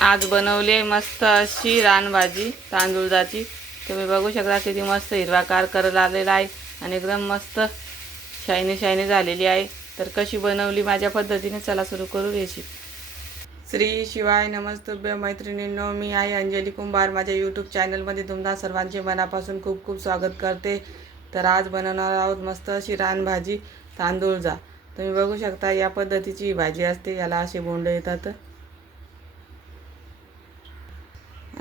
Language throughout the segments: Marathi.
आज बनवली मस्त अशी रानभाजी तांदूळाची। तुम्ही बघू शकता किती मस्त हिरवागार कलर आलेला आहे आणि एकदम मस्त शायनी शायनी झालेली आहे। तर कशी बनवली माझ्या पद्धतीने चला सुरू करू रेसिपी। श्री शिवाय नमस्तुभ्य मैत्रिणींनो, मी आहे अंजली कुंभार। माझ्या यूट्यूब चॅनलमध्ये तुमचा सर्वांचे मनापासून खूप खूप स्वागत करते। तर आज बनवणार आहोत मस्त अशी रानभाजी तांदूळजा। तुम्ही बघू शकता या पद्धतीची भाजी असते, याला असे बोंड येतात।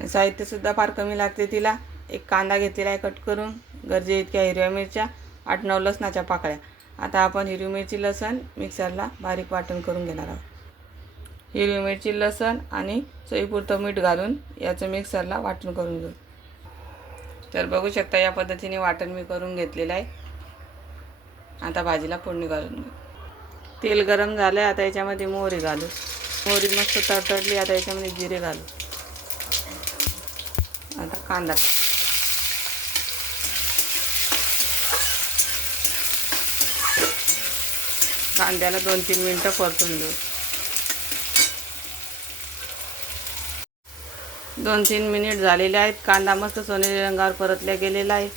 साहित्य सुद्धा फार कमी लागते तिला। एक कांदा घेतलेला आहे कट करून, गरजे इतक्या हिरव्या मिरच्या, 8-9 लसणाच्या पाकळ्या। आता आपण हिरवी मिरची लसण मिक्सरला बारीक वाटण करून घेणार आहोत। हिरवी मिरची लसण आणि चवीपुरतं मीठ घालून याचं मिक्सरला वाटण करून घेऊ। तर बघू शकता या पद्धतीने वाटण मी करून घेतलेलं आहे। आता भाजीला फोडणी घालून घेऊ। तेल गरम झालं, आता याच्यामध्ये मोहरी घालू। मोहरी मस्त तडतडली, आता याच्यामध्ये जिरे घालू। आता कांदा, कांद्याला 2-3 मिनिटं परतून घेऊ। 2-3 मिनिट झालेले आहेत। कांदा मस्त सोनेरी रंगावर परतल्या गेलेला आहे।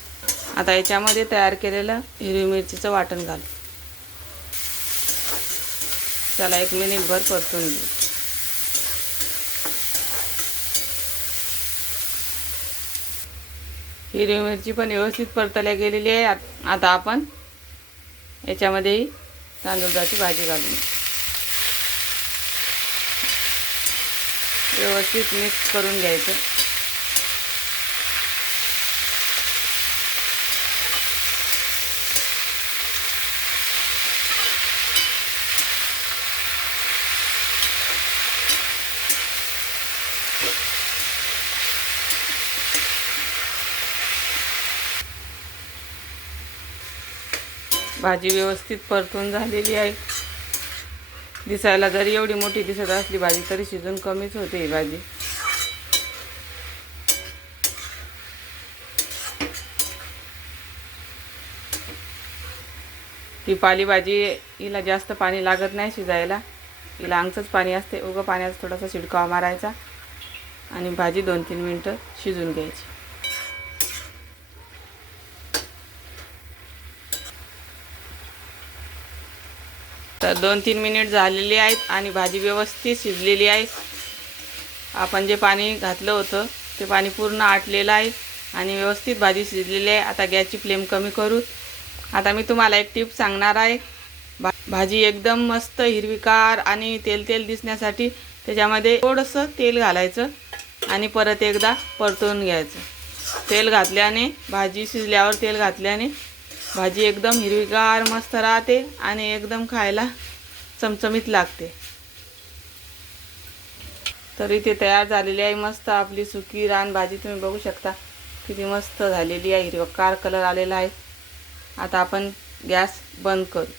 आता याच्यामध्ये तयार केलेलं हिरवी मिरचीचं वाटण घालू। त्याला 1 मिनिटभर परतून घेऊ। हिरवी मिरची पण व्यवस्थित परतल्या गेलेली आहे। आता आपण याच्यामध्ये तांदूळाची भाजी घालून व्यवस्थित मिक्स करून घ्यायचं। भाजी व्यवस्थित परतून झालेली आहे। दिसायला जरी एवढी मोठी दिसत असली भाजी, तरी शिजून कमीच होते ही भाजी। ही पालेभाजी हिला जास्त पाणी लागत नाही शिजायला, हिला अंगचंच पाणी असते। उगं पाण्याचा थोडासा शिडकावा मारायचा आणि भाजी 2-3 मिनिटं शिजून घ्यायची। तर 2-3 मिनिट झालेली आहेत आणि भाजी व्यवस्थित शिजलेली आहे। आपण जे पाणी घातलं होतं ते पाणी पूर्ण आटलेलं आहे आणि व्यवस्थित भाजी शिजलेली आहे। आता गॅसची फ्लेम कमी करू। आता मी तुम्हाला एक टिप सांगणार आहे। भाजी एकदम मस्त हिरवीगार आणि तेल तेल दिसण्यासाठी त्याच्यामध्ये थोडंसं तेल घालायचं आणि परत एकदा परतवून घ्यायचं। तेल घातल्याने, भाजी शिजल्यावर तेल घातल्याने भाजी एकदम हिरवीगार मस्त राहते आणि एकदम खायला चमचमीत लागते। तर इथे तयार झालेली आहे मस्त आपली सुकी रान भाजी। तुम्ही बघू शकता किती मस्त झालेली आहे, हिरवागार कलर आलेला आहे। आता आपण गॅस बंद करू।